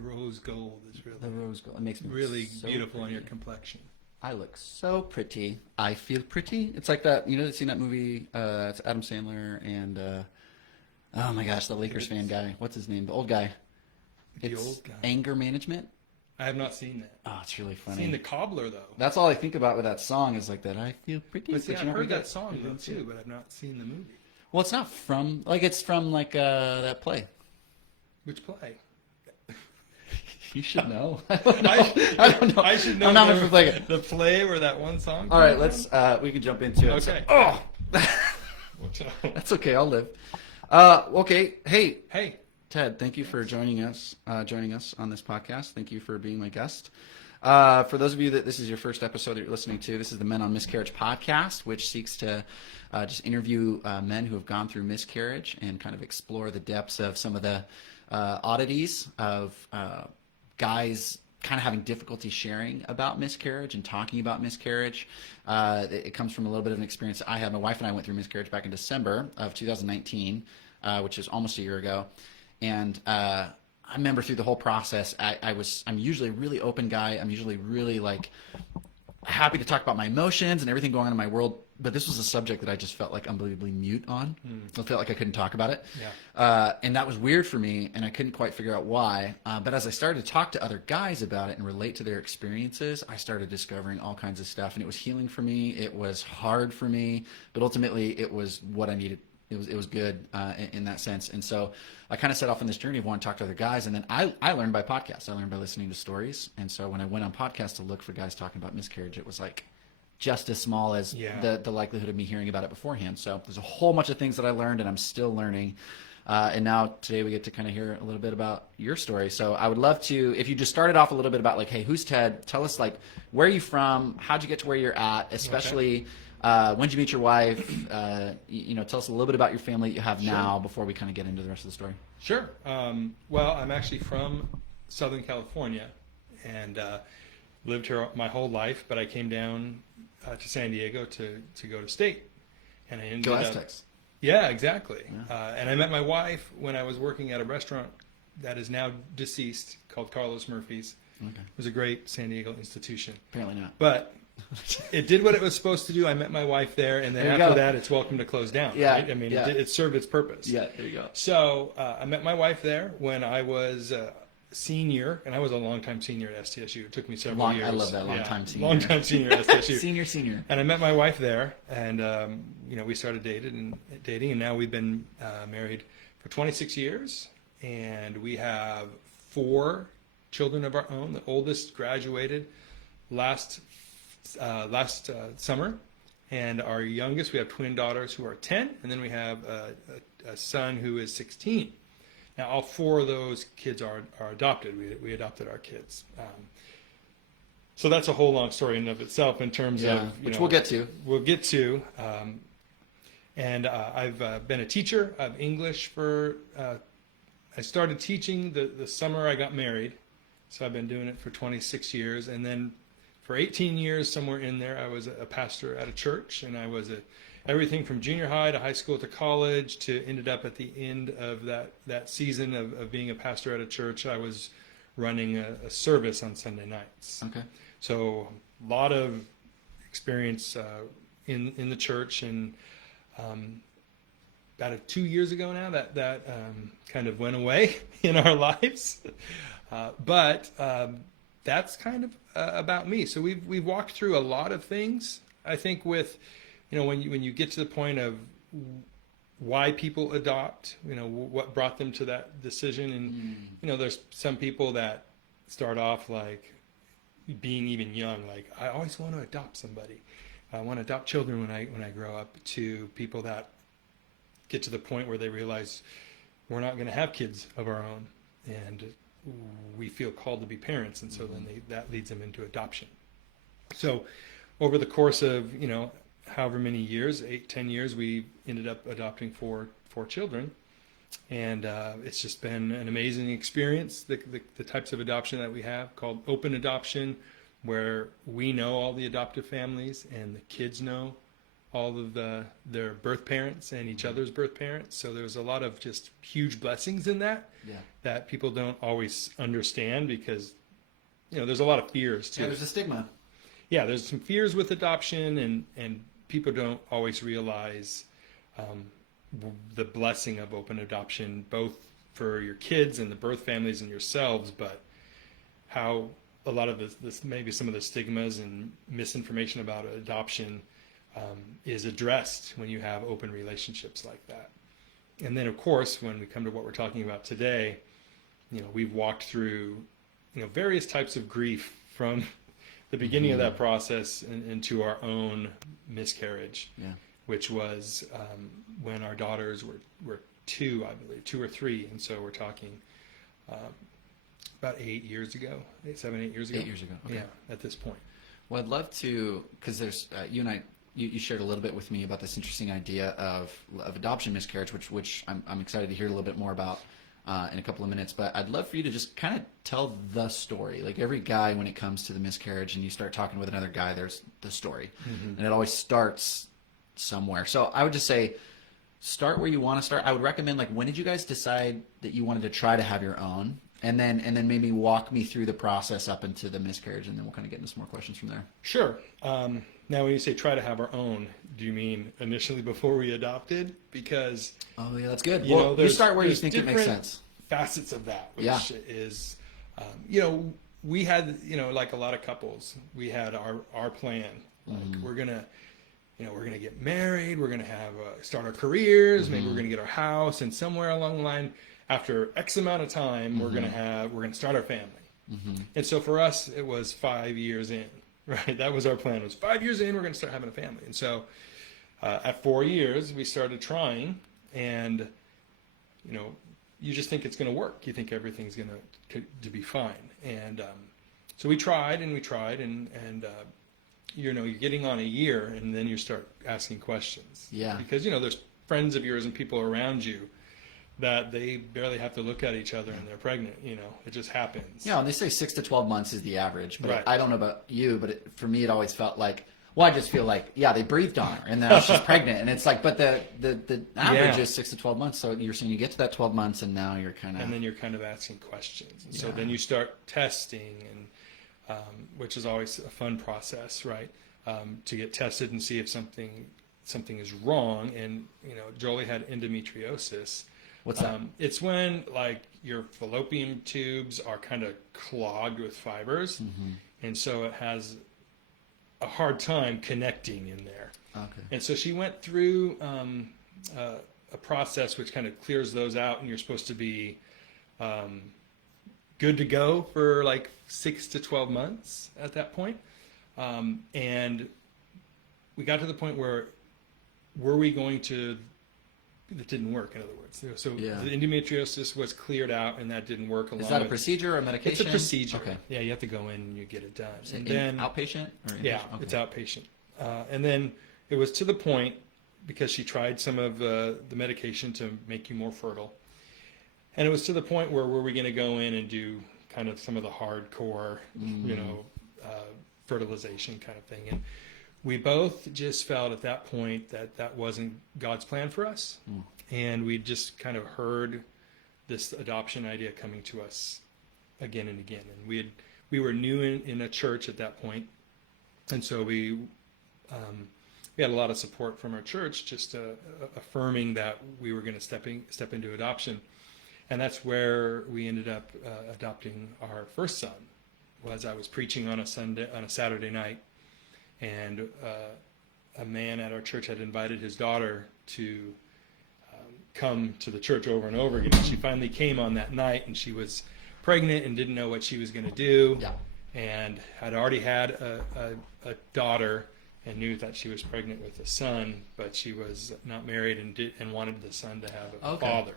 rose gold is really The rose gold. It makes me really so beautiful on pretty. your complexion. I look so pretty. I feel pretty. It's like that. You know, seen that movie? It's Adam Sandler and oh my gosh, the Lakers fan guy. What's his name? The old guy. The It's old guy. Anger Management. I have not seen that. Oh, it's really funny. Seen The Cobbler though. That's all I think about with that song is like that. I feel pretty. But see, you I've know, heard we that got- song we though got- too, but I've not seen the movie. Well, it's not from like it's from like that play. Which play? You should know. I don't know. I don't know. I should know I'm not much for playing. the play where that one song. All right, came let's. We can jump into it. Okay. Oh, Watch out. that's okay. I'll live. Okay. Hey, Hey, Ted. Thank you for joining us. Joining us on this podcast. Thank you for being my guest. For those of you that this is your first episode that you're listening to, this is the Men on Miscarriage podcast, which seeks to just interview men who have gone through miscarriage and kind of explore the depths of some of the oddities of guys kind of having difficulty sharing about miscarriage and talking about miscarriage. It comes from a little bit of an experience that I had. My wife and I went through miscarriage back in December of 2019, which is almost a year ago. And I remember through the whole process, I'm usually a really open guy. I'm usually really like happy to talk about my emotions and everything going on in my world. But this was a subject that I just felt like unbelievably mute on. I felt like I couldn't talk about it. Yeah. And that was weird for me, and I couldn't quite figure out why. But as I started to talk to other guys about it and relate to their experiences, I started discovering all kinds of stuff. And it was healing for me. It was hard for me. But ultimately, it was what I needed. It was good in that sense. And so I kind of set off on this journey of wanting to talk to other guys. And then I learned by podcasts. I learned by listening to stories. And so when I went on podcasts to look for guys talking about miscarriage, it was like just as small as the likelihood of me hearing about it beforehand. So there's a whole bunch of things that I learned and I'm still learning. And now today we get to kind of hear a little bit about your story. So I would love to, if you just started off a little bit about like, hey, who's Ted? Tell us like, where are you from? How'd you get to where you're at? Especially when did you meet your wife? Tell us a little bit about your family that you have now before we kind of get into the rest of the story. Sure. Well, I'm actually from Southern California and lived here my whole life, but I came down to San Diego to go to state. And I ended Go up, Aztecs. Yeah, exactly. And I met my wife when I was working at a restaurant that is now deceased called Carlos Murphy's. Okay. It was a great San Diego institution. Apparently not. But it did what it was supposed to do. I met my wife there, and then There you after go. that, it's welcome to close down. Yeah, Right? I mean, yeah. it served its purpose. Yeah, there you go. So I met my wife there when I was a senior, and I was a long-time senior at STSU. It took me several years. I love that, long-time senior. Long-time senior at STSU. Senior. And I met my wife there, and we started dating, and now we've been married for 26 years, and we have 4 children of our own. The oldest graduated last summer, and our youngest, we have twin daughters who are 10, and then we have a son who is 16. Now, all 4 of those kids are adopted. We adopted our kids. So that's a whole long story in and of itself in terms of which we'll get to. We'll get to. And I've been a teacher of English for. I started teaching the summer I got married, so I've been doing it for 26 years, and then for 18 years, somewhere in there, I was a pastor at a church, and I was everything from junior high to high school to college to ended up at the end of that season of being a pastor at a church. I was running a service on Sunday nights. Okay. So a lot of experience in the church, and about 2 years ago now that kind of went away in our lives. But that's kind of about me. So we've walked through a lot of things. I think with when you get to the point of why people adopt, what brought them to that decision, and there's some people that start off like being even young, like I always want to adopt somebody. I want to adopt children when I grow up, to people that get to the point where they realize we're not going to have kids of our own, and we feel called to be parents, and so then that leads them into adoption. So over the course of however many years, 8-10 years, we ended up adopting four children, and it's just been an amazing experience. The types of adoption that we have, called open adoption, where we know all the adoptive families and the kids know all of their birth parents and each other's birth parents. So there's a lot of just huge blessings in that that people don't always understand because, there's a lot of fears too. Yeah, there's a stigma. Yeah, there's some fears with adoption, and people don't always realize the blessing of open adoption, both for your kids and the birth families and yourselves, but how a lot of this maybe some of the stigmas and misinformation about adoption is addressed when you have open relationships like that. And then, of course, when we come to what we're talking about today, we've walked through, various types of grief from the beginning of that process into our own miscarriage, which was when our daughters were 2, I believe, 2 or 3. And so we're talking about 8 years ago, 7, 8 years ago. 8 years ago. Okay. Yeah, at this point. Well, I'd love to, because there's you and I, you shared a little bit with me about this interesting idea of adoption miscarriage, which I'm excited to hear a little bit more about in a couple of minutes. But I'd love for you to just kind of tell the story. Like every guy, when it comes to the miscarriage, and you start talking with another guy, there's the story, and it always starts somewhere. So I would just say, start where you want to start. I would recommend, like, when did you guys decide that you wanted to try to have your own? And then maybe walk me through the process up into the miscarriage, and then we'll kind of get into some more questions from there. Sure. Now, when you say try to have our own, do you mean initially before we adopted? Because oh yeah, that's good. You start where you think it makes sense. Facets of that, which is, we had, like a lot of couples, we had our plan. Like we're gonna get married, we're gonna have start our careers, maybe we're gonna get our house, and somewhere along the line, after X amount of time, we're gonna start our family. And so for us, it was 5 years in, right? That was our plan. It was 5 years in, we're gonna start having a family. And so at 4 years, we started trying, and you just think it's gonna work. You think everything's gonna to be fine. And so we tried, and you're getting on a year, and then you start asking questions. Yeah. Because there's friends of yours and people around you that they barely have to look at each other and they're pregnant. It just happens. Yeah, and they say 6 to 12 months is the average. But Right. I don't know about you, but for me, it always felt like, well, I just feel like, yeah, they breathed on her, and now she's pregnant, and it's like, but the average is 6 to 12 months. So you're saying you get to that 12 months, and now you're kind of, and then you're kind of asking questions, and so then you start testing, and which is always a fun process, right? To get tested and see if something is wrong. And Jolie had endometriosis. What's that? It's when, like, your fallopian tubes are kind of clogged with fibers, and so it has a hard time connecting in there. Okay. And so she went through a process which kind of clears those out, and you're supposed to be good to go for like 6 to 12 months at that point. And we got to the point where it didn't work, in other words. So the endometriosis was cleared out, and that didn't work. Is that a procedure or a medication? It's a procedure. Okay. Yeah, you have to go in and you get it done. And then outpatient? Or yeah, okay. It's outpatient. And then it was to the point, because she tried some of the medication to make you more fertile, and it was to the point where were we going to go in and do kind of some of the hardcore, fertilization kind of thing. And we both just felt at that point that wasn't God's plan for us. And we just kind of heard this adoption idea coming to us again and again. And we were new in a church at that point. And so we had a lot of support from our church, just affirming that we were going to step into adoption. And that's where we ended up adopting our first son. I was preaching on a Saturday night, and a man at our church had invited his daughter to come to the church over and over again. And she finally came on that night, and she was pregnant and didn't know what she was going to do, and had already had a daughter and knew that she was pregnant with a son, but she was not married and wanted the son to have a father.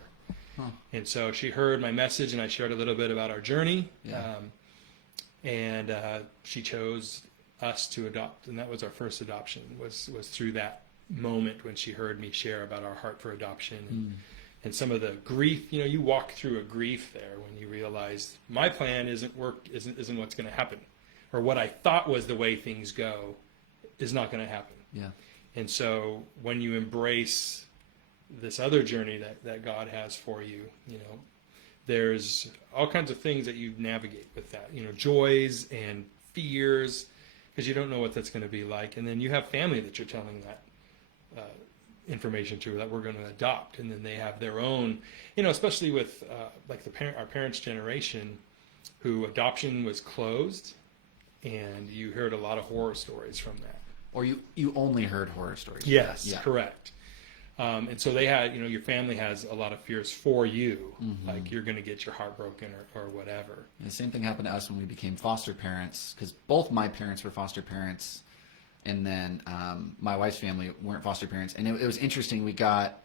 And so she heard my message, and I shared a little bit about our journey, and she chose us to adopt, and that was our first adoption, was through that moment when she heard me share about our heart for adoption and some of the grief. You walk through a grief there when you realize my plan isn't what's going to happen, or what I thought was the way things go is not going to happen. And so when you embrace this other journey that God has for you, you know, there's all kinds of things that you navigate with that, you know, joys and fears, because you don't know what that's going to be like. And then you have family that you're telling that information to, that we're going to adopt, and then they have their own, you know, especially with like our parents' generation, who adoption was closed, and you heard a lot of horror stories from that. Or you only heard horror stories. Yes, yeah. correct. And so they had, you know, your family has a lot of fears for you, like you're going to get your heart broken or whatever. And the same thing happened to us when we became foster parents, because both my parents were foster parents, and then my wife's family weren't foster parents. And it was interesting. We got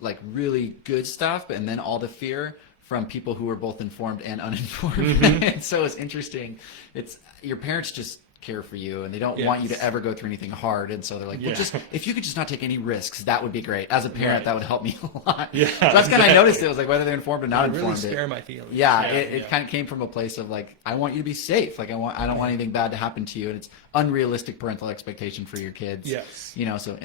like really good stuff, and then all the fear from people who were both informed and uninformed. And so it's interesting. It's your parents just care for you, and they don't want you to ever go through anything hard, and so they're like, well, just if you could just not take any risks, that would be great. As a parent, that would help me a lot. So that's kind of, I noticed it was like, whether they're informed or not informed, really spare my feelings. It kind of came from a place of like, I want you to be safe, like I don't want anything bad to happen to you, and it's unrealistic parental expectation for your kids. You know, so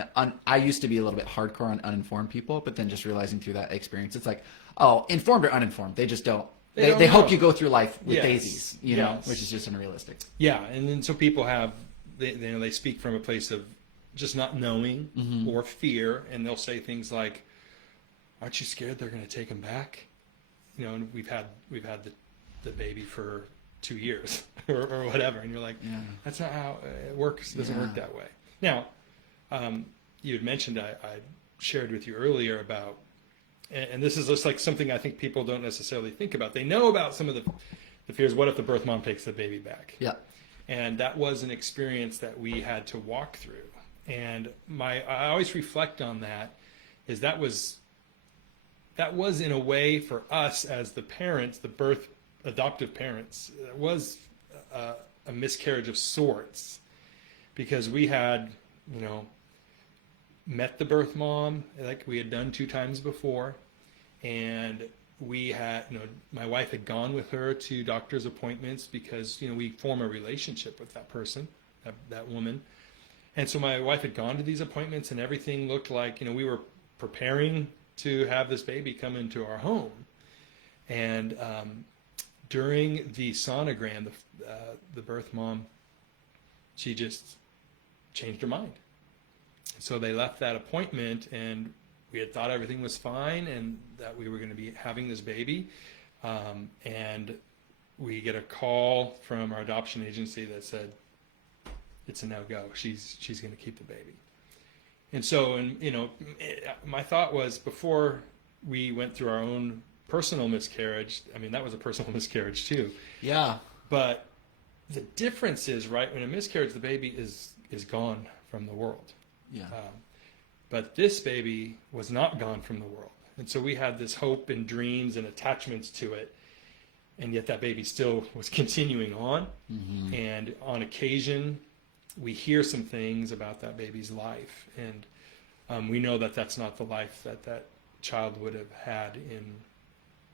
I used to be a little bit hardcore on uninformed people, but then just realizing through that experience, it's like, oh, informed or uninformed, they just don't. They hope you go through life with daisies, you know, which is just unrealistic. Yeah, and then so people have, they speak from a place of just not knowing or fear, and they'll say things like, "Aren't you scared they're going to take him back?" You know, and we've had the baby for 2 years or whatever, and you're like, that's not how it works. It doesn't work that way. Now, you had mentioned, I shared with you earlier about. And this is just like something I think people don't necessarily think about. They know about some of the fears. What if the birth mom takes the baby back? Yeah. And that was an experience that we had to walk through. And I always reflect on that, is that was in a way for us as the parents, the adoptive parents, it was a miscarriage of sorts, because we had, you know, met the birth mom like we had done 2 times before, and we had, you know, my wife had gone with her to doctor's appointments because, you know, we form a relationship with that person, that woman. And so my wife had gone to these appointments, and everything looked like, you know, we were preparing to have this baby come into our home. And during the sonogram, the birth mom, she just changed her mind. So they left that appointment, and we had thought everything was fine and that we were going to be having this baby. And we get a call from our adoption agency that said, it's a no-go. She's going to keep the baby. And so, you know, my thought was, before we went through our own personal miscarriage, I mean, that was a personal miscarriage too. Yeah. But the difference is, right, when a miscarriage, the baby is gone from the world. Yeah. But this baby was not gone from the world. And so we had this hope and dreams and attachments to it. And yet that baby still was continuing on. And on occasion, we hear some things about that baby's life. And we know that that's not the life that child would have had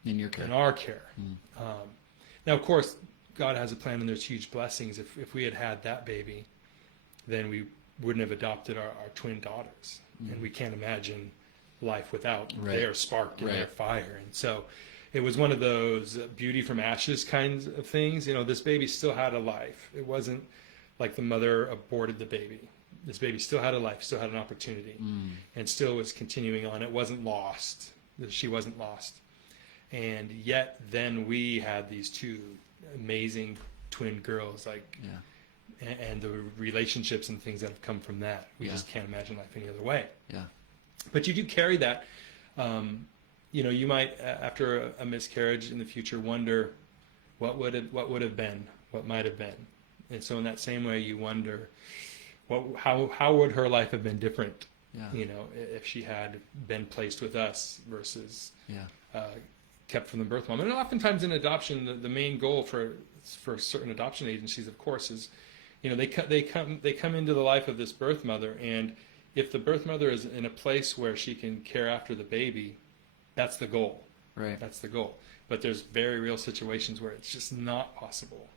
in your care. In our care. Now, of course, God has a plan, and there's huge blessings. If we had that baby, then we wouldn't have adopted our twin daughters. And we can't imagine life without their spark and their fire. And so it was one of those beauty from ashes kinds of things. You know, this baby still had a life. It wasn't like the mother aborted the baby. This baby still had a life, still had an opportunity, and still was continuing on. It wasn't lost. She wasn't lost. And yet then we had these 2 amazing twin girls, like, and the relationships and things that have come from that. We just can't imagine life any other way. Yeah. But you do carry that. You know, you might, after a miscarriage in the future, wonder what would have been, what might have been. And so in that same way, you wonder, how would her life have been different? You know, if she had been placed with us versus kept from the birth mom. And oftentimes in adoption, the main goal for certain adoption agencies, of course, is, you know, they come into the life of this birth mother, and if the birth mother is in a place where she can care after the baby, that's the goal. Right. That's the goal. But there's very real situations where it's just not possible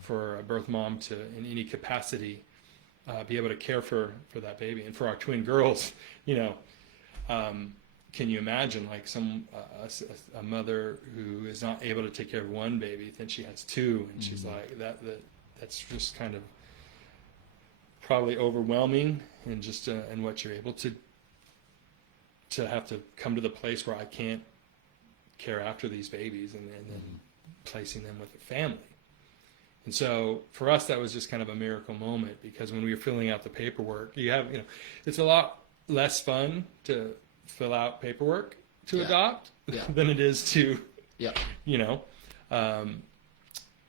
for a birth mom to, in any capacity, be able to care for that baby. And for our twin girls, can you imagine like a mother who is not able to take care of one baby, then she has two, and she's like that's just kind of probably overwhelming, and just and what you're able to have to come to the place where I can't care after these babies, and then placing them with a family. And so for us, that was just kind of a miracle moment, because when we were filling out the paperwork, it's a lot less fun to fill out paperwork to adopt than it is to,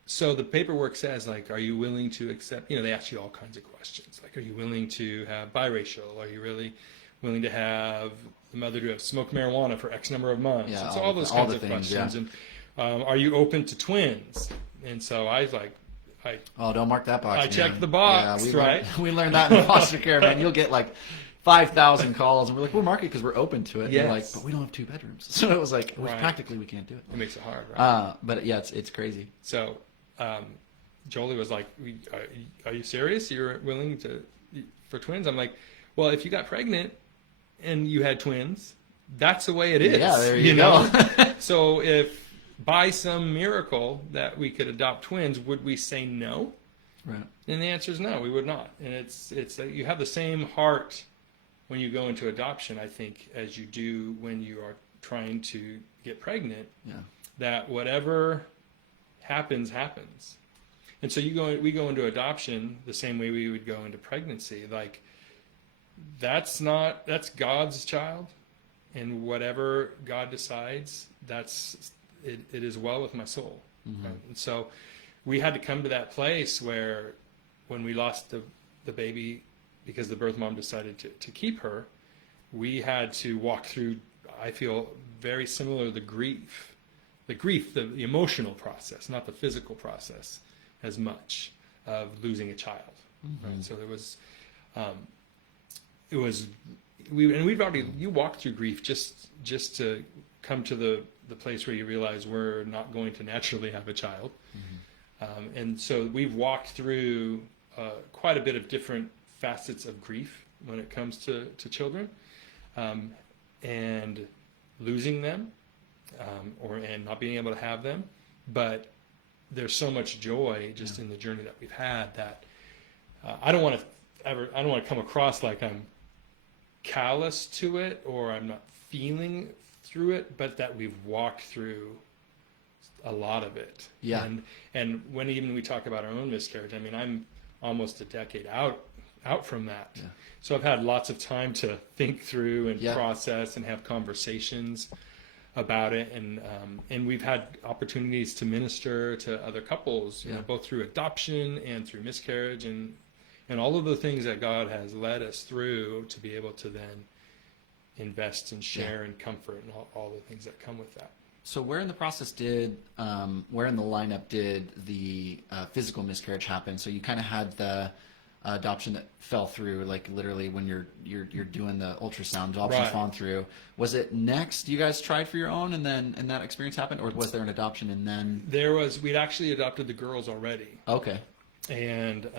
so the paperwork says, like, are you willing to accept, they ask you all kinds of questions. Like, are you willing to have biracial? Are you really willing to have the mother to have smoked marijuana for X number of months? Yeah, and so all those kinds of things, questions. And are you open to twins? And so I was like, don't mark that box. I checked the box, right? We learned that in foster care, man. You'll get like 5,000 calls, and we're like, we'll mark it because we're open to it. Yes. And they're like, but we don't have 2 bedrooms. So it was like, practically we can't do it. It makes it hard, right? But yeah, it's crazy. So Jolie was like, are you serious? You're willing for twins? I'm like, well, if you got pregnant and you had twins, that's the way it is. Yeah, there you go. So if by some miracle that we could adopt twins, would we say no? Right. And the answer is no, we would not. And it's you have the same heart when you go into adoption, I think, as you do when you are trying to get pregnant. Yeah. That whatever happens. And so we go into adoption the same way we would go into pregnancy. Like, that's God's child, and whatever God decides, it is well with my soul. Right? And so we had to come to that place where, when we lost the baby because the birth mom decided to keep her, we had to walk through, I feel, very similar, the grief, the emotional process, not the physical process as much, of losing a child. Right? So there was, you walk through grief just to come to the place where you realize we're not going to naturally have a child. And so we've walked through quite a bit of different facets of grief when it comes to children, and losing them, and not being able to have them. But there's so much joy just in the journey that we've had that I don't want to come across like I'm callous to it or I'm not feeling through it, but that we've walked through a lot of it. Yeah. And when even we talk about our own miscarriage, I mean, I'm almost a decade out from that. Yeah. So I've had lots of time to think through and process and have conversations about it, and we've had opportunities to minister to other couples, both through adoption and through miscarriage, and all of the things that God has led us through to be able to then invest and share and comfort and all the things that come with that. So where in the process where in the lineup did the physical miscarriage happen? So you kind of had the adoption that fell through, like literally when you're doing the ultrasound, adoption's fallen through. Was it next you guys tried for your own and that experience happened, or was there an adoption and then? We'd actually adopted the girls already. Okay. And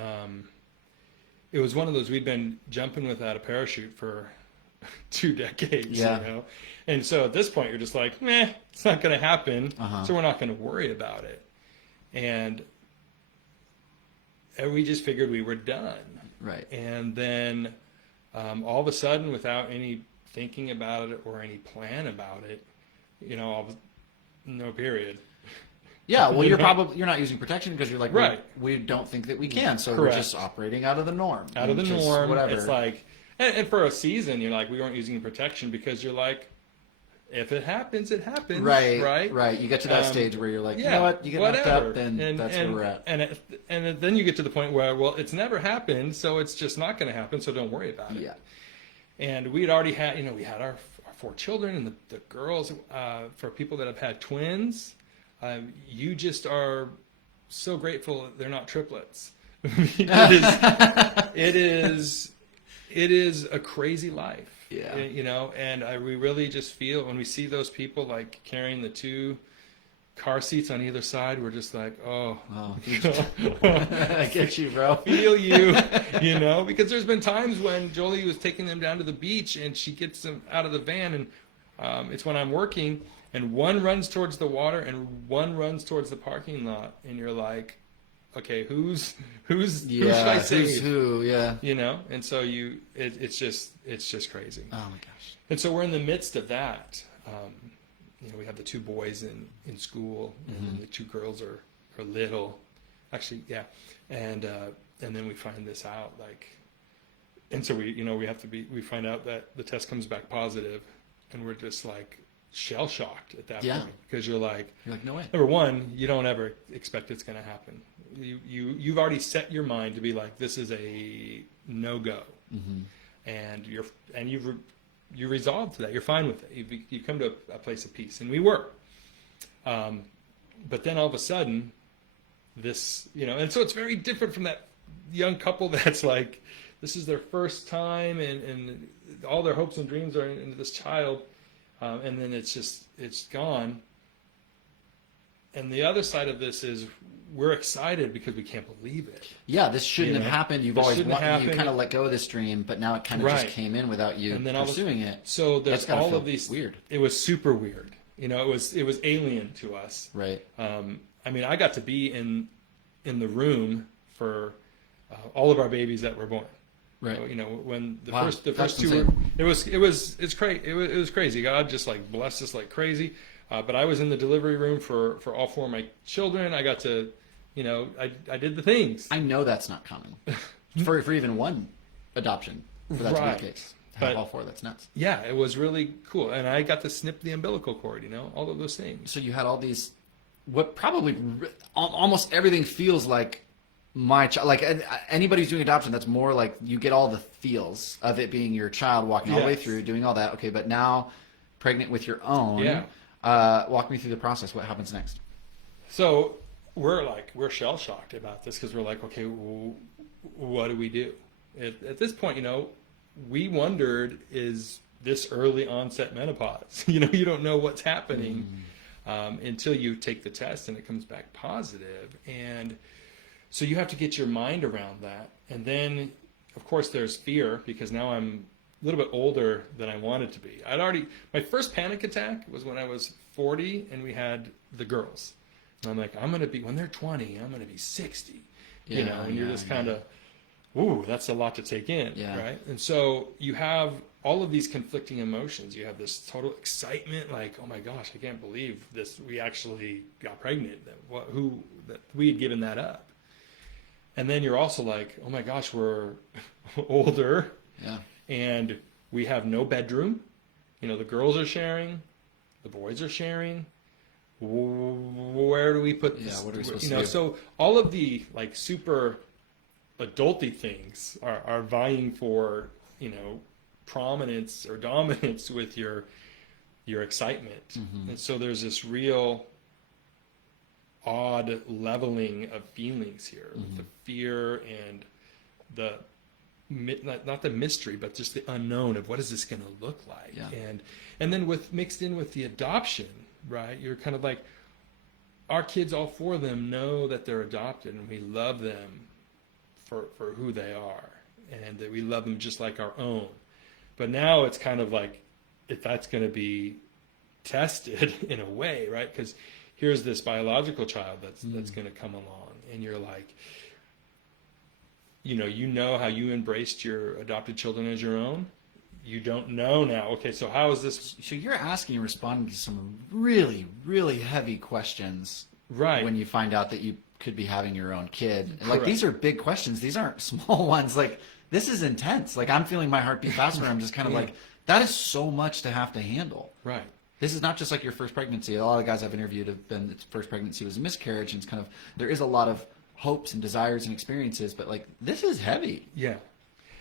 it was one of those, we'd been jumping without a parachute for 2 decades, And so at this point you're just like, it's not going to happen. So we're not going to worry about it. And we just figured we were done. Right. And then all of a sudden, without any thinking about it or any plan about it, no period. Yeah, well, you're not using protection because you're like, we don't think that we can, so we're just operating out of the norm. Out of the norm, whatever. It's like, and for a season, you're like, we weren't using protection because you're like, if it happens, it happens. Right. You get to that stage where you're like, you know what, you get knocked up, and that's where we're at. And then you get to the point where, well, it's never happened, so it's just not going to happen, so don't worry about it. Yeah. And we'd already had, we had our 4 children, and the girls, for people that have had twins, you just are so grateful that they're not triplets. It is a crazy life. Yeah. And we really just feel when we see those people like carrying the 2 car seats on either side. We're just like, oh, I get you, bro. feel you, because there's been times when Jolie was taking them down to the beach and she gets them out of the van, and it's when I'm working, and one runs towards the water and one runs towards the parking lot, and you're like, okay, who should I save? Who's who? Yeah. And so it's just crazy. Oh my gosh. And so we're in the midst of that. We have the two boys in school, and then the two girls are little, actually, yeah. And then we find this out, and so we find out that the test comes back positive, and we're just like shell shocked at that point, because you're like, no way. Number one, you don't ever expect it's going to happen. You've already set your mind to be like, this is a no-go, and you're resolved to that. You're fine with it. You've come to a place of peace, and we were. But then all of a sudden, this, and so it's very different from that young couple that's like, this is their first time, and all their hopes and dreams are into this child, and then it's gone. And the other side of this is, we're excited because we can't believe it. Yeah, this shouldn't have happened. You've always wanted, you kind of let go of this dream, but now it kind of just came in without you pursuing it. So there's all of these weird. It was super weird. It was alien to us. Right. I got to be in the room for all of our babies that were born. Right. When the first two were, it was crazy. God just blessed us like crazy. But I was in the delivery room for all four of my children. I got to, I did the things. I know that's not common for even one adoption for that to be the case. Have all four, that's nuts. Yeah, it was really cool. And I got to snip the umbilical cord, all of those things. So you had all these, what probably almost everything feels like my child. Like anybody who's doing adoption, that's more like you get all the feels of it being your child, walking all the way through, doing all that. Okay, but now pregnant with your own. Yeah. Walk me through the process. What happens next? So we're shell shocked about this, because we're like, okay, what do we do? At this point, we wondered, is this early onset menopause? You don't know what's happening until you take the test and it comes back positive. And so you have to get your mind around that. And then, of course, there's fear, because now I'm a little bit older than I wanted to be. My first panic attack was when I was 40 and we had the girls. And I'm like, when they're 20, I'm going to be 60. And you're just kind of, ooh, that's a lot to take in, right? And so you have all of these conflicting emotions. You have this total excitement, like, oh my gosh, I can't believe this. We actually got pregnant. That we had given that up. And then you're also like, oh my gosh, we're older. Yeah. And we have no bedroom. The girls are sharing, the boys are sharing. Where do we put this? Yeah, what are we supposed to do? So all of the super adulty things are vying for, prominence or dominance with your excitement. And so there's this real odd leveling of feelings here, with the fear and the not the mystery, but just the unknown of what is this going to look like. And then mixed in with the adoption, right? You're kind of like, our kids, all four of them, know that they're adopted, and we love them for who they are, and that we love them just like our own. But now it's kind of like, if that's going to be tested in a way, right? Because here's this biological child that's going to come along, and you're like, you know how you embraced your adopted children as your own. You don't know now. Okay, so how is this? So you're asking and responding to some really, really heavy questions, right? When you find out that you could be having your own kid. Correct. Like, these are big questions. These aren't small ones. Like, this is intense. Like, I'm feeling my heart beat faster. I'm just kind of like, that is so much to have to handle. Right. This is not just like your first pregnancy. A lot of guys I've interviewed have been, its first pregnancy was a miscarriage, and it's kind of, there is a lot of hopes and desires and experiences, but like, this is heavy. Yeah.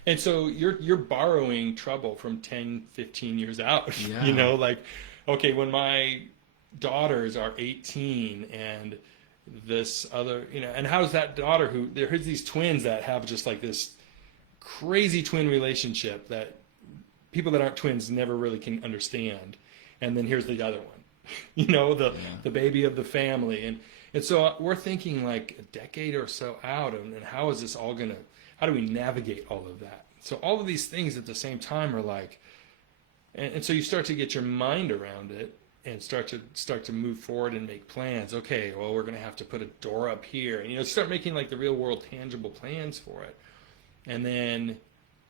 And so you're borrowing trouble from 10, 15 years out. Yeah. Like, okay, when my daughters are 18 and this other, and how's that daughter there's these twins that have just like this crazy twin relationship that people that aren't twins never really can understand. And then here's the other one. the baby of the family. And so we're thinking like a decade or so out, and how is this all gonna? How do we navigate all of that? So all of these things at the same time are like, and so you start to get your mind around it and start to move forward and make plans. Okay, well, we're gonna have to put a door up here, and start making like the real world tangible plans for it. And then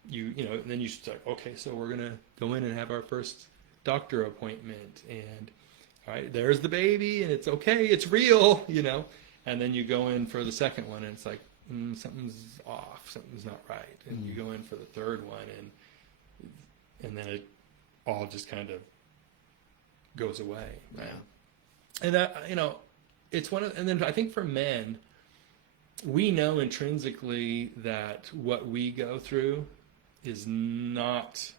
then you start, okay, so we're gonna go in and have our first doctor appointment, and all right, there's the baby, and it's okay, it's real, and then you go in for the second one, and it's like, something's off, something's not right, and you go in for the third one, and then it all just kind of goes away. Right? And that, it's and then I think for men, we know intrinsically that what we go through is not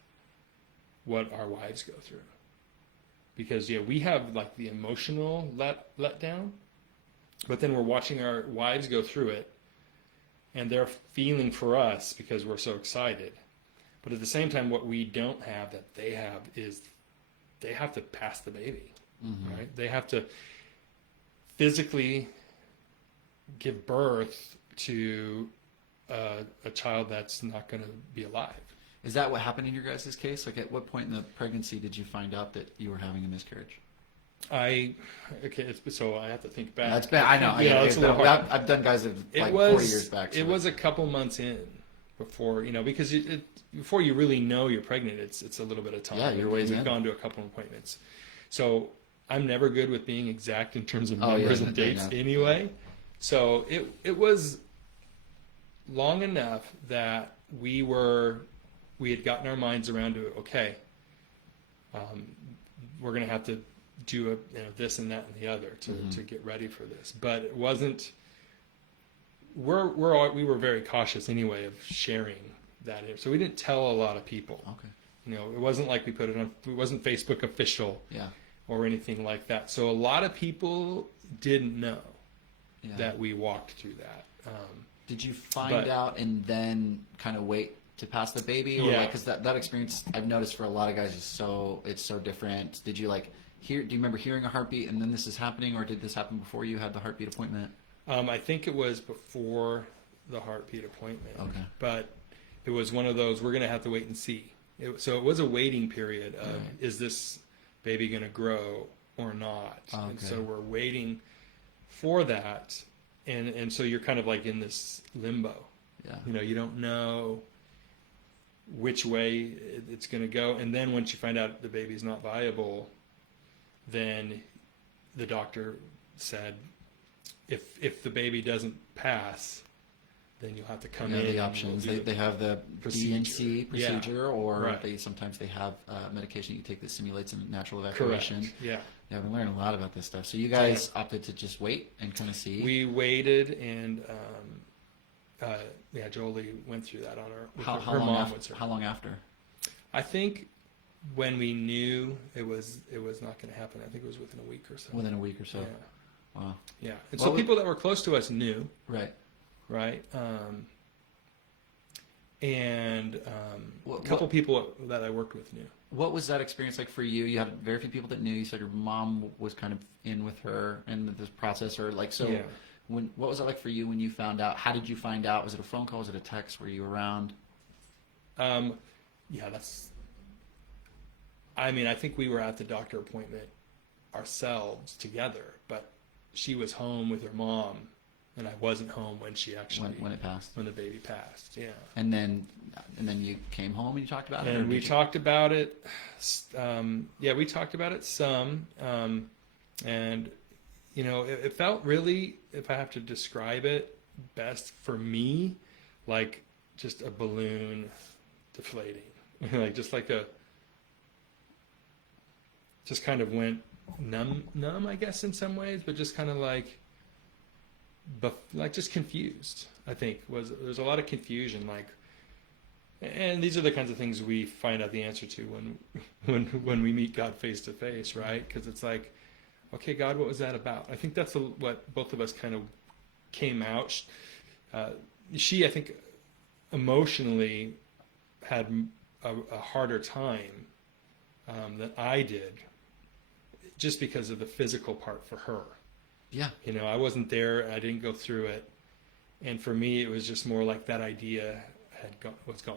what our wives go through. Because we have like the emotional let down, but then we're watching our wives go through it, and they're feeling for us because we're so excited. But at the same time, what we don't have that they have is they have to pass the baby, right? They have to physically give birth to a child that's not going to be alive. Is that what happened in your guys' case? Like, at what point in the pregnancy did you find out that you were having a miscarriage? So I have to think back. That's bad. I know. Yeah, it's a little hard. I've done guys that like 40 years back. So it was a couple months in before, because before you really know you're pregnant, it's a little bit of time. Yeah, you're ways in. We've gone to a couple of appointments. So I'm never good with being exact in terms of numbers and dates anyway. So it was long enough that we had gotten our minds around to, okay, we're going to have to do this and that and the other to get ready for this. But it wasn't. We were very cautious anyway of sharing that. So we didn't tell a lot of people. Okay. It wasn't like we put it on. It wasn't Facebook official. Yeah. Or anything like that. So a lot of people didn't know that we walked through that. Did you find out and then kind of wait to pass the baby? Or because that experience I've noticed for a lot of guys it's so different. Did you do you remember hearing a heartbeat and then this is happening, or did this happen before you had the heartbeat appointment? I think it was before the heartbeat appointment. Okay. But it was one of those, we're going to have to wait and see. So it was a waiting period of, is this baby going to grow or not? Okay. And so we're waiting for that. And so you're kind of like in this limbo. Yeah. You don't know which way it's going to go. And then once you find out the baby's not viable, then the doctor said, if the baby doesn't pass, then you'll have to come in. The options. They have the DNC procedure, or sometimes they have medication you take that simulates a natural evacuation. Correct. Yeah. Yeah, we learned a lot about this stuff. So you guys opted to just wait and kind of see. We waited, and Jolie went through that on her. Her mom was her. How long after? I think when we knew it was not going to happen, I think it was within a week or so. Within a week or so. Yeah. Wow. Yeah. And so people that were close to us knew. Right. Right. And a couple people that I worked with knew. What was that experience like for you? You had very few people that knew. You said your mom was kind of in with her in this process, or like so. Yeah. What was it like for you when you found out? How did you find out? Was it a phone call? Was it a text? Were you around? I think we were at the doctor appointment ourselves together, but she was home with her mom, and I wasn't home when she actually when it passed, when the baby passed. Yeah. And then you came home and you talked about it. And we talked about it. We talked about it some, and it felt really, if I have to describe it best for me, like just a balloon deflating, just kind of went numb, I guess, in some ways, but just kind of like just confused. I think there's a lot of confusion, and these are the kinds of things we find out the answer to when we meet God face to face, right? Because it's like, okay, God, what was that about? I think that's what both of us kind of came out. She, I think, emotionally had a harder time than I did just because of the physical part for her. Yeah. You know, I wasn't there. I didn't go through it. And for me, it was just more like that idea was gone.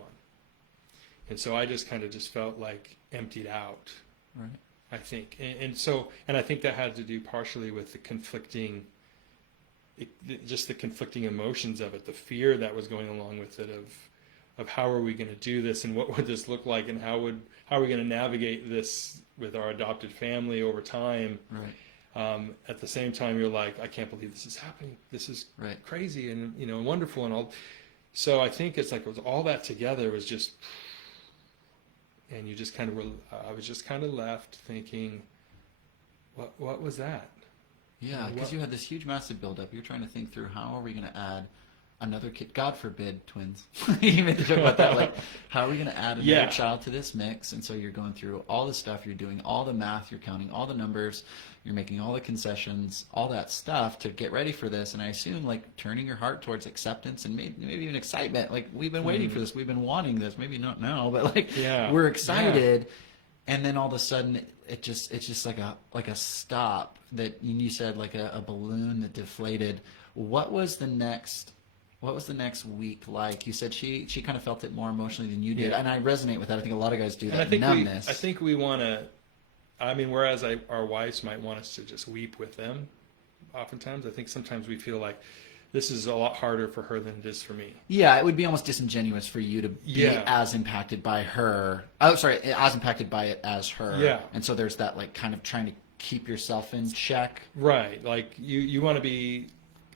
And so I just kind of just felt like emptied out, Right. I think. And I think that had to do partially with the conflicting, just the conflicting emotions of it, the fear that was going along with it of how are we going to do this and what would this look like and how are we going to navigate this with our adopted family over time. Right. At the same time, you're like, I can't believe this is happening. This is Right. crazy and, you know, wonderful and all. So I think it's like it was all that together was just, and you just kind of I was just kind of left thinking, what was that? Yeah, because you had this huge, massive buildup. You're trying to think through how are we going to add another kid? God forbid, twins. You made the joke about that. Like, how are we going to add another child to this mix? And so you're going through all the stuff. You're doing all the math. You're counting all the numbers. You're making all the concessions, all that stuff to get ready for this. And I assume, like, turning your heart towards acceptance and maybe even excitement. Like, we've been waiting for this. We've been wanting this. Maybe not now, but like, we're excited. Yeah. And then all of a sudden, it's just like a stop that you said, like a balloon that deflated. What was the next week like? You said she kind of felt it more emotionally than you did, and I resonate with that. I think a lot of guys do that. And numbness. I think we want to. I mean, whereas our wives might want us to just weep with them, oftentimes I think sometimes we feel like this is a lot harder for her than it is for me. Yeah, it would be almost disingenuous for you to be as impacted by her. Oh, sorry, as impacted by it as her. Yeah. And so there's that, like, kind of trying to keep yourself in check. Right. Like you want to be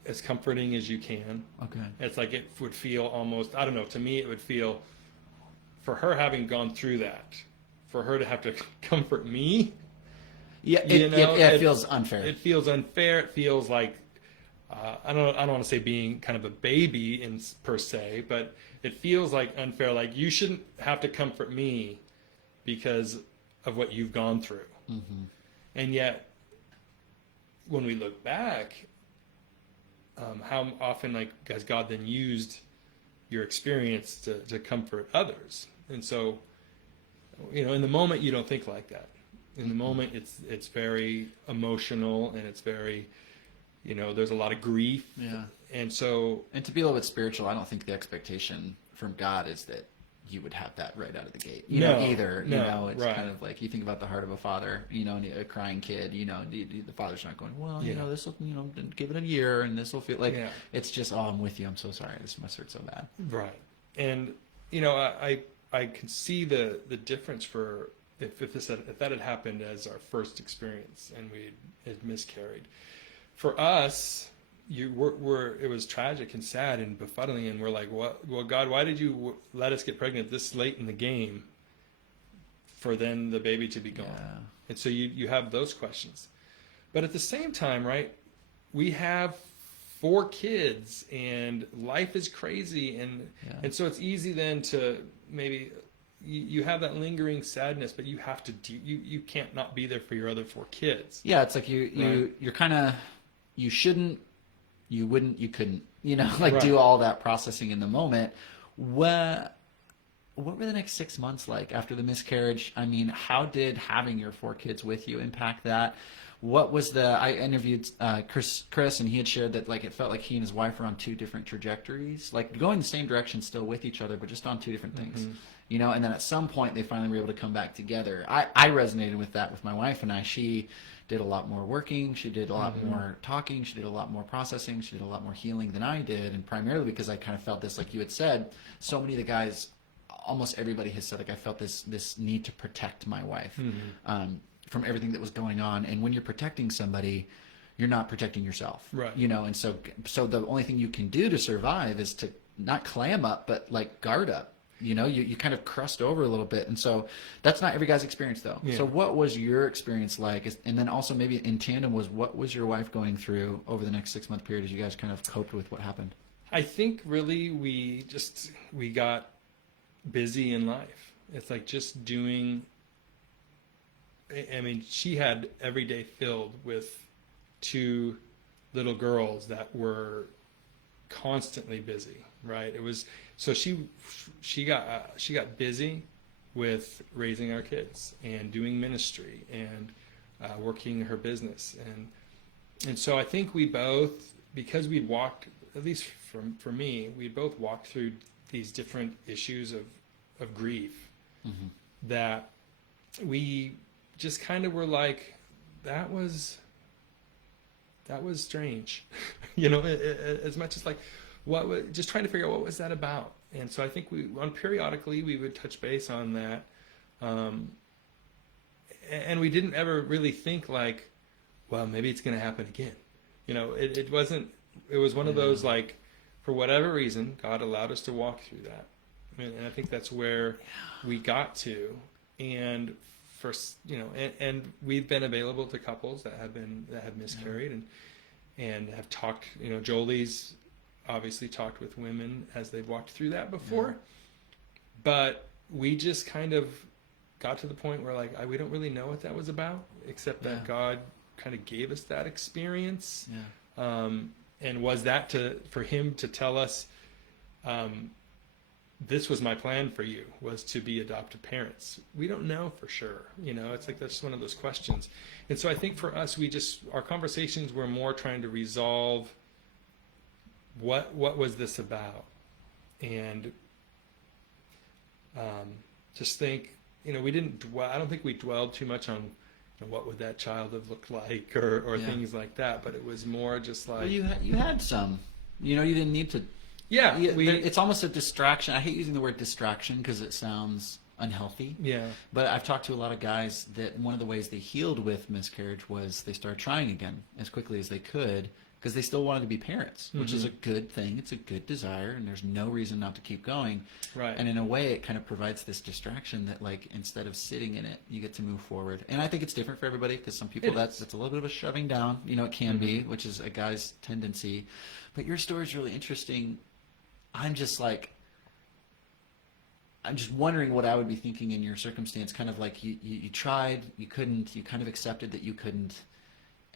as comforting as you can. Okay. It's like it would feel almost, I don't know, to me it would feel, for her having gone through that, for her to have to comfort me. Yeah, it feels unfair. It feels unfair. It feels like, I don't want to say being kind of a baby per se, but it feels like unfair. Like you shouldn't have to comfort me because of what you've gone through. Mm-hmm. And yet, when we look back, how often has God then used your experience to comfort others? And so, you know, in the moment you don't think like that. In the moment it's very emotional and it's very, you know, there's a lot of grief. Yeah. And so, and to be a little bit spiritual, I don't think the expectation from God is that you would have that right out of the gate. You know, it's kind of like you think about the heart of a father, you know, and a crying kid, you know, the father's not going, well, you know, this will, you know, give it a year and this will feel like, it's just, oh, I'm with you. I'm so sorry. This must hurt so bad. Right. And, you know, I can see the difference for if that had happened as our first experience and we had miscarried. For us, it was tragic and sad and befuddling, and we're like, what? Well, God, why did you let us get pregnant this late in the game for then the baby to be gone? Yeah. And so you have those questions. But at the same time, right, we have 4 kids and life is crazy, and so it's easy then to maybe you have that lingering sadness, but you have to you can't not be there for your other 4 kids. Yeah, it's like you're kind of, you shouldn't, you wouldn't, you couldn't, you know, like do all that processing in the moment. What were the next 6 months like after the miscarriage? I mean, how did having your 4 kids with you impact that? What was I interviewed Chris, and he had shared that, like, it felt like he and his wife were on 2 different trajectories, like going the same direction, still with each other, but just on 2 different things. Mm-hmm. You know, and then at some point they finally were able to come back together. I resonated with that with my wife and I. She did a lot more working. She did a lot more talking. She did a lot more processing. She did a lot more healing than I did. And primarily because I kind of felt this, like you had said, so many of the guys, almost everybody has said, like, I felt this need to protect my wife from everything that was going on. And when you're protecting somebody, you're not protecting yourself. Right. You know, and so the only thing you can do to survive is to not clam up, but like guard up. You know, you kind of crust over a little bit. And so that's not every guy's experience, though. Yeah. So what was your experience like? And then also maybe in tandem what was your wife going through over the next 6-month period as you guys kind of coped with what happened? I think really we got busy in life. It's like just doing, I mean, she had every day filled with 2 little girls that were constantly busy, right? It was, so she got busy with raising our kids and doing ministry and working her business. And so I think we both, because we'd walked, at least for me, we both walked through these different issues of grief, that we just kind of were like, that was strange. As much as like, just trying to figure out what was that about. And so I think periodically we would touch base on that. And we didn't ever really think like, well, maybe it's going to happen again. It was one of those, like, for whatever reason, God allowed us to walk through that. And I think that's where we got to. And and we've been available to couples that have miscarried and have talked, Jolie's obviously talked with women as they've walked through that before, but we just kind of got to the point where, like, we don't really know what that was about, except that God kind of gave us that experience. And was that for him to tell us, this was my plan for you, was to be adoptive parents? We don't know for sure. It's like, that's one of those questions. And so I think for us, our conversations were more trying to resolve what was this about, and just think, we didn't dwell. I don't think we dwelled too much on what would that child have looked like, or things like that. But it was more just like, well, you had some. You didn't need to. Yeah, it's almost a distraction. I hate using the word distraction because it sounds unhealthy. Yeah. But I've talked to a lot of guys that one of the ways they healed with miscarriage was they started trying again as quickly as they could, because they still wanted to be parents, which is a good thing. It's a good desire, and there's no reason not to keep going. Right. And in a way, it kind of provides this distraction that, like, instead of sitting in it, you get to move forward. And I think it's different for everybody, because some people that's a little bit of a shoving down. It can be, which is a guy's tendency. But your story is really interesting. I'm just wondering what I would be thinking in your circumstance. Kind of like you tried, you couldn't, you kind of accepted that you couldn't,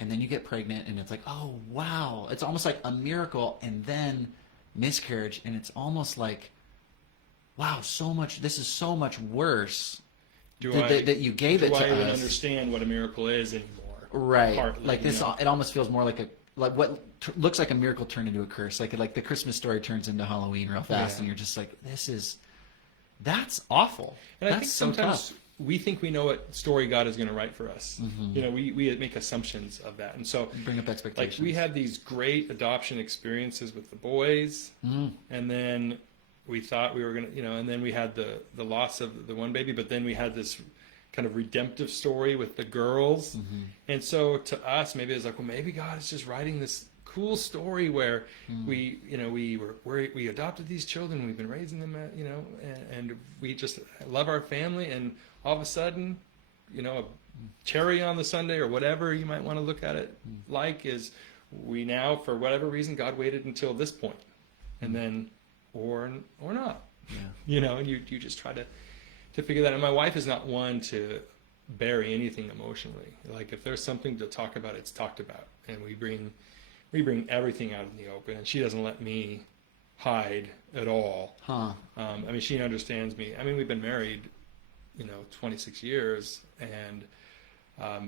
and then you get pregnant, and it's like, oh wow, it's almost like a miracle, and then miscarriage, and it's almost like, wow, this is so much worse that you gave it to us. Do I even understand what a miracle is anymore? Right. Partly, like this, it almost feels more like what looks like a miracle turned into a curse. Like the Christmas story turns into Halloween real fast, and you're just like, that's awful. And that's I think so sometimes tough. We think we know what story God is going to write for us. We make assumptions of that, and so Bring up expectations. Like, we had these great adoption experiences with the boys, and then we thought we were going to, and then we had the loss of the one baby, but then we had this kind of redemptive story with the girls. And so to us, maybe it's like, well, maybe God is just writing this cool story where we adopted these children, we've been raising them, and we just love our family, and all of a sudden, a cherry on the sundae, or whatever you might want to look at it like, is we now, for whatever reason, God waited until this point, and then or not. And you just try to figure that out. And my wife is not one to bury anything emotionally. Like, if there's something to talk about, it's talked about, and we bring everything out in the open, and she doesn't let me hide at all. She understands me. We've been married 26 years, and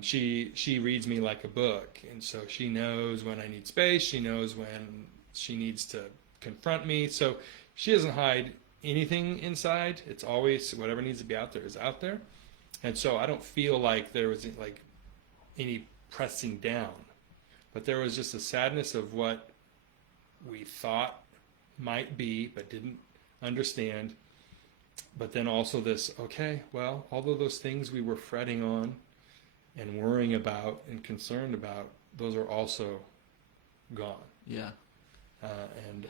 she reads me like a book, and so she knows when I need space, she knows when she needs to confront me, so she doesn't hide anything inside. It's always whatever needs to be out there is out there. And so I don't feel like there was like any pressing down, but there was just a sadness of what we thought might be but didn't understand. But then also this, okay, well, although those things we were fretting on and worrying about and concerned about, those are also gone. And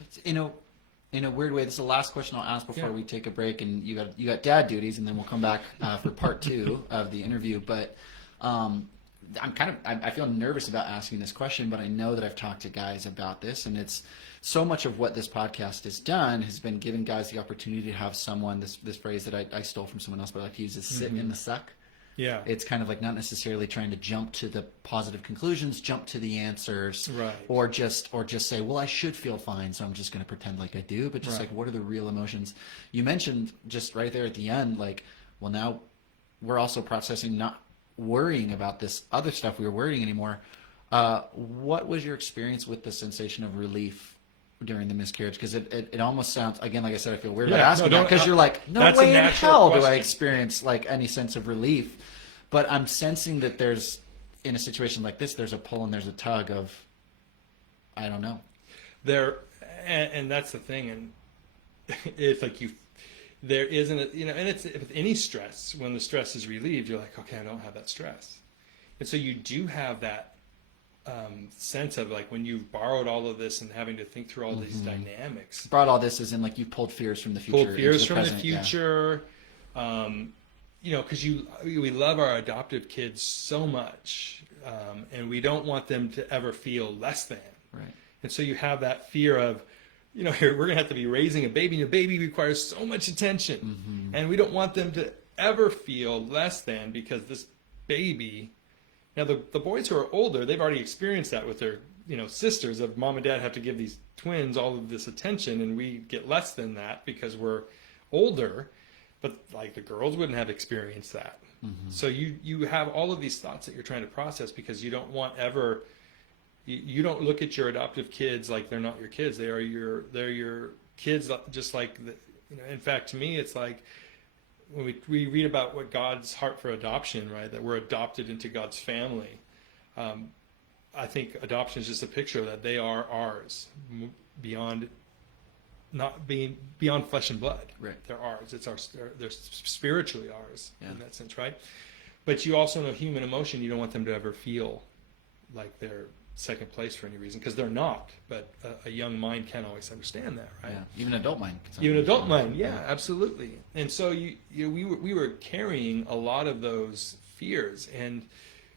in a weird way, this is the last question I'll ask before we take a break, and you got dad duties, and then we'll come back for part 2 of the interview. But I feel nervous about asking this question, but I know that I've talked to guys about this, and it's so much of what this podcast has done has been giving guys the opportunity to have someone, this phrase that I stole from someone else, but I like to use is sit in the suck. Yeah. It's kind of like not necessarily trying to jump to the positive conclusions, jump to the answers, right. or just say, well, I should feel fine, so I'm just going to pretend like I do. But just like, what are the real emotions? You mentioned just right there at the end, like, well, now we're also processing not worrying about this other stuff we were worrying anymore. What was your experience with the sensation of relief during the miscarriage? Because it almost sounds, again, like I said, I feel weird about asking that, because you're like, no that's a way in natural hell do I question. experience like any sense of relief. But I'm sensing that there's, in a situation like this, there's a pull and there's a tug of, I don't know. There, and that's the thing, and it's like there isn't a, and it's with any stress, when the stress is relieved, you're like, okay, I don't have that stress. And so you do have that sense of like when you've borrowed all of this and having to think through all these dynamics. Brought all this as in like you pulled fears from the future. Pulled fears from the present, yeah. future. Because we love our adoptive kids so much, and we don't want them to ever feel less than. Right. And so you have that fear of, here we're going to have to be raising a baby, and a baby requires so much attention. And we don't want them to ever feel less than, because this baby, now the boys who are older, they've already experienced that with their, sisters, of mom and dad have to give these twins all of this attention, and we get less than that because we're older. But like the girls wouldn't have experienced that. So you have all of these thoughts that you're trying to process, because you don't want ever, you don't look at your adoptive kids like they're not your kids. They're your kids, just like in fact, to me, it's like when we read about what God's heart for adoption, right? That we're adopted into God's family. I think adoption is just a picture of that. They are ours, beyond flesh and blood. Right. They're ours. They're spiritually ours in that sense, right? But you also know human emotion. You don't want them to ever feel like they're second place for any reason, because they're not. But a young mind can't always understand that, right? Yeah. Even adult mind. Even adult mind, absolutely. And so we were carrying a lot of those fears, and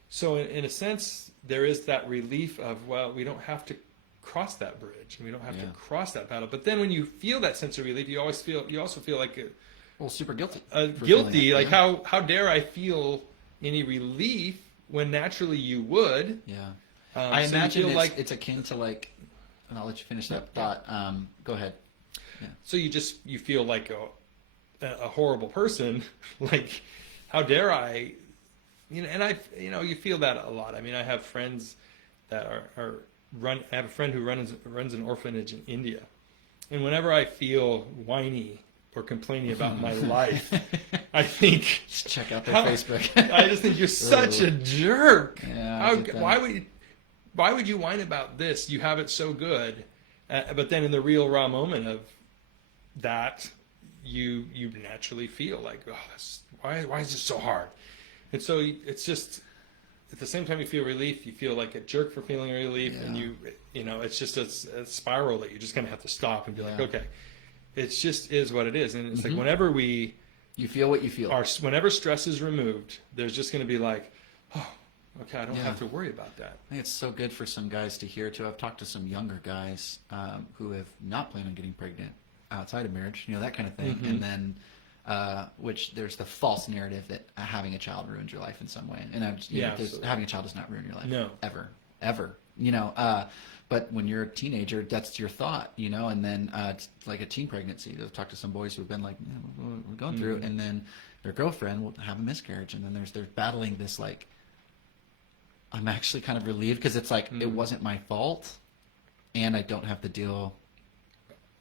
so in a sense, there is that relief of, well, we don't have to cross that bridge, and we don't have to cross that battle. But then when you feel that sense of relief, you also feel like super guilty. Guilty, like how dare I feel any relief when naturally you would. Yeah. so I imagine it's like akin to like, and I'll let you finish that thought. Go ahead. Yeah. So you feel like a horrible person, like how dare I, and you feel that a lot. I mean, I have friends that I have a friend who runs an orphanage in India, and whenever I feel whiny or complaining about my life, I think, just check out their Facebook. I just think you're such a jerk. Yeah, why would you whine about this? You have it so good, but then in the real raw moment of that, you naturally feel like, why is this so hard? And so it's just, at the same time you feel relief, you feel like a jerk for feeling relief, and it's just a spiral that you just kind of have to stop and be like, okay, it just is what it is. And it's like whenever you feel what you feel, whenever stress is removed, there's just going to be like, oh, okay, I don't have to worry about that. I think it's so good for some guys to hear too. I've talked to some younger guys who have not planned on getting pregnant outside of marriage, that kind of thing, and then. Which there's the false narrative that having a child ruins your life in some way, and having a child does not ruin your life, no, ever. But when you're a teenager, that's your thought, and then it's like a teen pregnancy. I've talked to some boys who've been like, we're going through, and then their girlfriend will have a miscarriage, and then they're battling this like, I'm actually kind of relieved because it's like it wasn't my fault, and I don't have to deal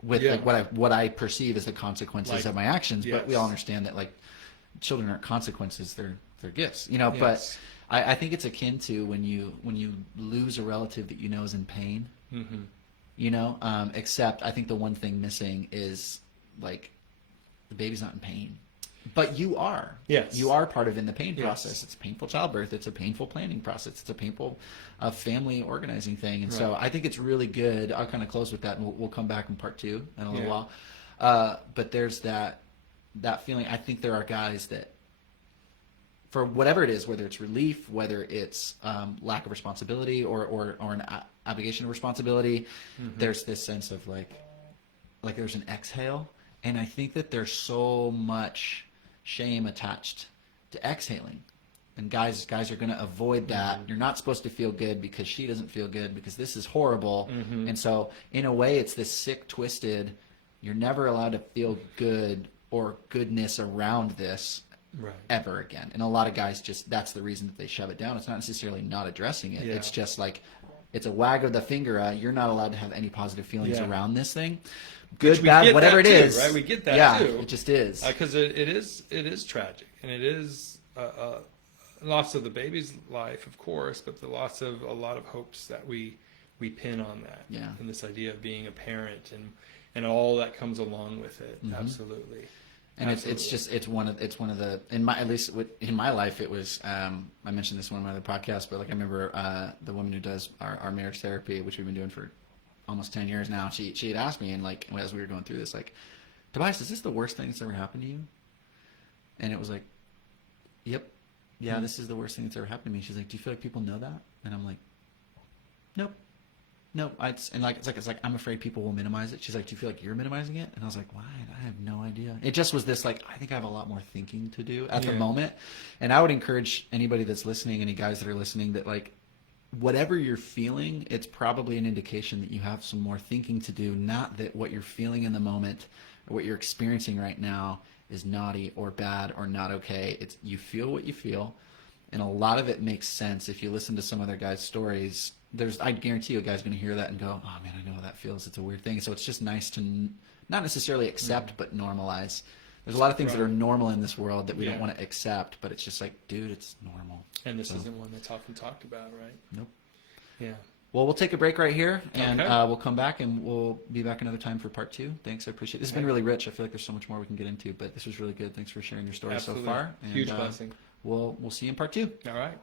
with like what I perceive as the consequences of my actions. But we all understand that like children aren't consequences; they're gifts, But I think it's akin to when you lose a relative that is in pain, except I think the one thing missing is like the baby's not in pain, but you are. Yes, you are part of in the pain process. It's a painful childbirth. It's a painful planning process. It's a painful family organizing thing. And so I think it's really good. I'll kind of close with that, and we'll come back in part 2 in a little while. But there's that feeling. I think there are guys that, for whatever it is, whether it's relief, whether it's lack of responsibility or an obligation of responsibility, there's this sense of like there's an exhale. And I think that there's so much shame attached to exhaling. And guys are going to avoid that. You're not supposed to feel good because she doesn't feel good because this is horrible. And so in a way, it's this sick, twisted, you're never allowed to feel good or goodness around this. Right. ever again. And a lot of guys just, that's the reason that they shove it down. It's not necessarily not addressing it. Yeah. It's just like, it's a wag of the finger. You're not allowed to have any positive feelings Yeah. aron this thing. Which Good, we bad, get whatever it that too, is. right? We get that yeah, too. it just is. Because it is tragic, and it is loss of the baby's life, of course, but the loss of a lot of hopes that we pin on that. Yeah. And this idea of being a parent and all that comes along with it. Mm-hmm. Absolutely. And it's one of the, in my, at least in my life, it was, I mentioned this in one of my other podcasts, but like I remember the woman who does our marriage therapy, which we've been doing for almost 10 years now. She had asked me, and like, as we were going through this, like, Tobias, is this the worst thing that's ever happened to you? And it was like, yep. Yeah, this is the worst thing that's ever happened to me. She's like, do you feel like people know that? And I'm like, nope. It's like I'm afraid people will minimize it. She's like, do you feel like you're minimizing it? And I was like, why? I have no idea. It just was this like, I think I have a lot more thinking to do at the moment. And I would encourage anybody that's listening, any guys that are listening, that like, whatever you're feeling, it's probably an indication that you have some more thinking to do. Not that what you're feeling in the moment or what you're experiencing right now is naughty or bad or not okay. It's, you feel what you feel, and a lot of it makes sense. If you listen to some other guys' stories, I guarantee you a guy's going to hear that and go, oh man, I know how that feels. It's a weird thing. So it's just nice to not necessarily accept, but normalize. There's a lot of things that are normal in this world that we don't want to accept, but it's just like, dude, it's normal. And this isn't one that's often talked about, right? Nope. Yeah. Well, we'll take a break right here, and Okay. we'll come back, and we'll be back another time for part 2. Thanks, I appreciate it. This has been really rich. I feel like there's so much more we can get into, but this was really good. Thanks for sharing your story Absolutely. so far. And, Huge blessing. We'll see you in part 2. All right.